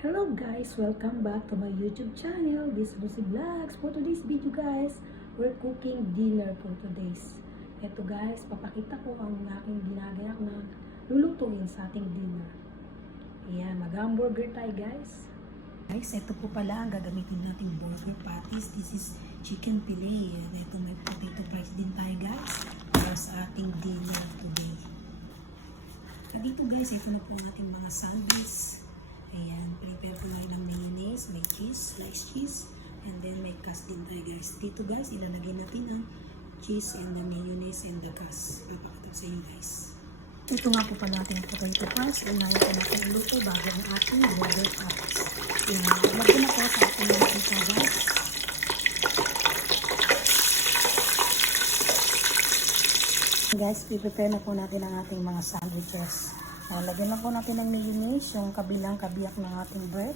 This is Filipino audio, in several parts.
Hello guys! Welcome back to my YouTube channel. This is Lucy Vlogs. For today's video guys, we're cooking dinner for today's. Ito guys, papakita ko ang aking ginagayak na lulutuin sa ating dinner. Ayan, mag-hamburger tayo guys. Guys, ito po pala ang gagamitin nating burger patties. This is chicken fillet. Ito may potato fries din tayo guys para sa ating dinner today. At dito guys, ito na po ang ating mga sandwich. Ayan, prepare ko lang ng mayonnaise, may cheese, sliced cheese, and then may cast din tayo guys. Dito guys, ilalagay natin ang cheese and the mayonnaise and the cast. Papakita sa inyo guys. Ito nga po pala natin ang potato fries. Unahin ko natin iluto bago ang ating burger patties. Ayan, lagyan na po sa ating mga guys. Guys, prepare na po natin ang ating mga sandwiches. Lagyan lang po natin ng mayonnaise, yung kabilang kabiyak ng ating bread.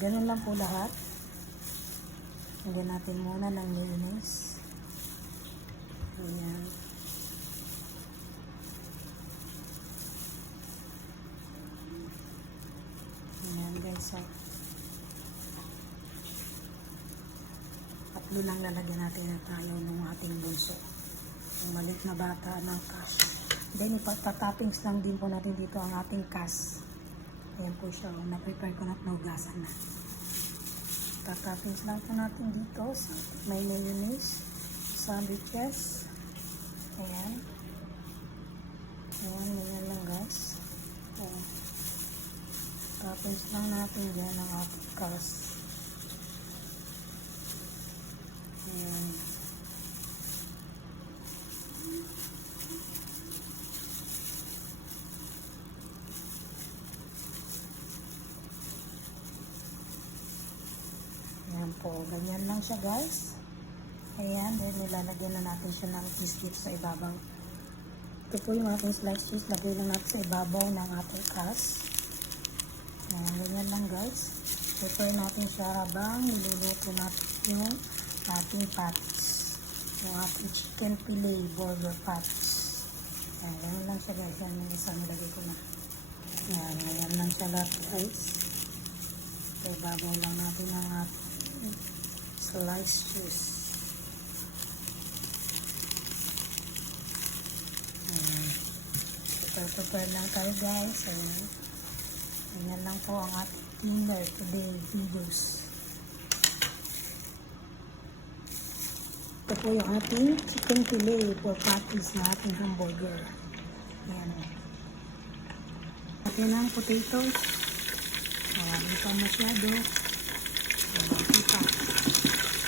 Ganun lang po lahat. Lagyan natin muna ng mayonnaise. Ayan. Ayan guys. So, tatlo lang lalagyan natin na tayo ng ating bunso. Yung maliit na bata ng cash. Then, ipatatoppings lang din po natin dito ang ating cast. Ayan po siya. Na-prepare ko na at naugasan na. Tatoppings lang po natin dito. So, may mayonnaise, sandwiches. Ayan. Ayan, ganyan lang guys. Ayan. Toppings lang natin dyan ang ating cast. Ayan. Ayan po, ganyan lang siya guys. Ayan, then nilalagyan na natin siya ng cheese dito sa ibabaw. Ito po yung ating sliced cheese, lagay lang natin sa ibabaw ng ating cast. Ayan, ganyan lang guys. Prepare natin siya habang niluluto natin yung ating patties. Yung ating chicken fillet burger patties. Ayan, ganyan lang siya guys. Yan yung isa nilagay ko na. Ayan, ganyan lang siya lahat guys. So, ibabaw lang natin ang ating sliced cheese. Prepare lang tayo guys. Ayan lang po ang ating dinner today videos. Ito po yung ating chicken fillet for patties na ating hamburger. Ayan. Atin ang potatoes. Hindi pa masyado. Hindi pa.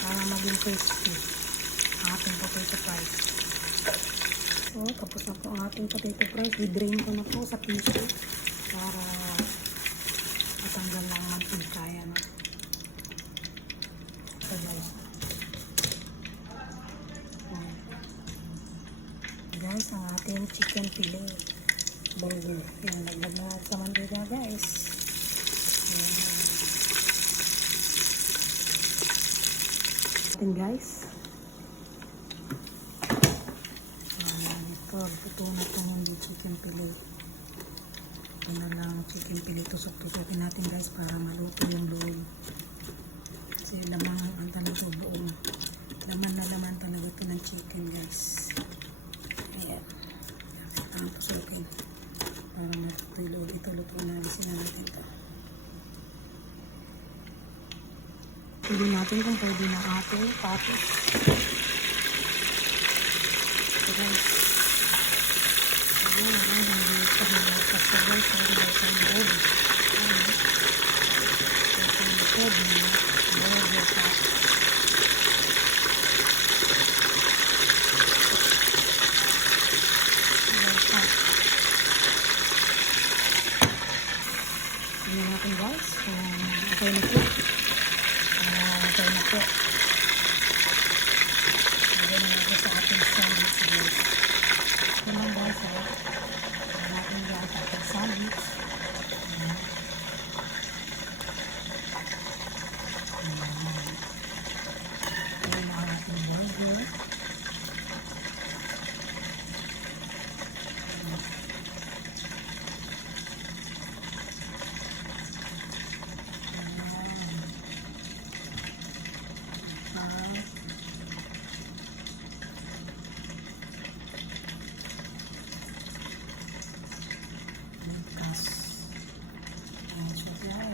Para maging crispy ang ating potato fries. So, tapos na po ang ating potato fries. I-drain ko na po sa piso para matanggal lang ang mantika. No? So, guys. Guys, ang ating chicken fillet burger. Yan, laglag na sa mantika guys. Ayan guys. Ito na itong hindi chicken fillet. Ito na lang chicken fillet. Tusok-tusokin natin guys para maluto yung loob. Kasi lamang ang talaga buong. Laman na laman talaga ito ng chicken guys. Ayan. Ito ang tusokin. Para maluto yung loob. Ito luto na. Alisin na natin ito. Pili natin kung pwede na ating patties. Ito guys. Ayan, hindi ito kasabay sa hilay sa loob. Ayan. Ito ang likod na burger patties. Tingnan natin guys. Okay na po. Okay na po. Lagyan na natin sa ating sandwich guys. Ito lang guys. Lagyan natin dyan sa ating sandwich. Ito na ang ating burger.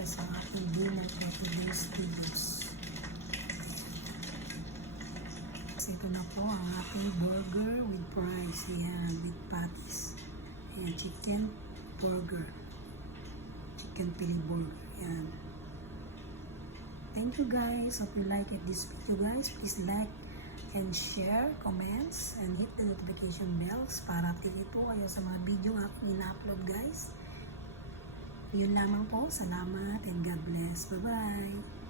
guys ang aking dinner for today's videos. Ito na po ang aking burger with fries. Ayan, with patties. Ayan, chicken burger. Chicken pili burger. Ayan. Thank you guys. Hope you like this video guys. Please like and share, comments, and hit the notification bells para update po kayo sa mga video aking ina-upload guys. Yun lamang po. Salamat and God bless. Bye-bye.